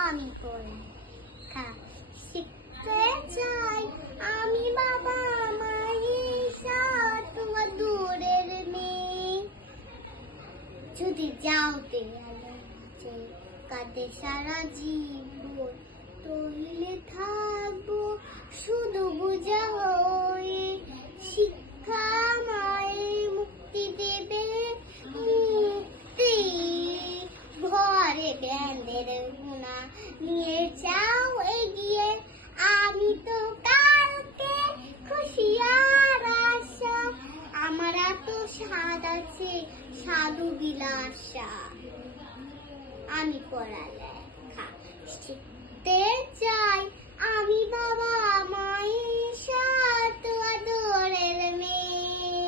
আমি পড়া শিখতে চাই আমি বাবা মায়ের সাথ তোমার দূরের মেয়ে যদি যাও দেয়ালে কাঁদে সারা জীবন তৈলে থাকবো শুধু বুঝা হয়ে শিক্ষা মায়ের মুক্তি দেবে মুক্তি ঘরে জ্ঞানের গুণা নিয়ে যাও এগিয়ে আমি তো কালকে খুশি আর আশা আমার এত স্বাদ আছে সাধু বিলাসা আমি পড়ালে